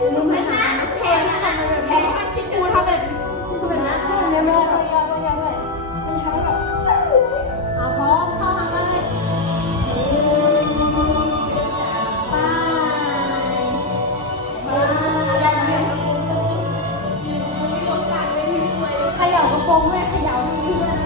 รู้ไหมนะแทนกัแทงชิ้นกูทำแบบนี้ทำแบบนั้นทำแบบนี้แบบเอาพอเข้ามาเลยขยับกระโปรงแม่ขยับด้วย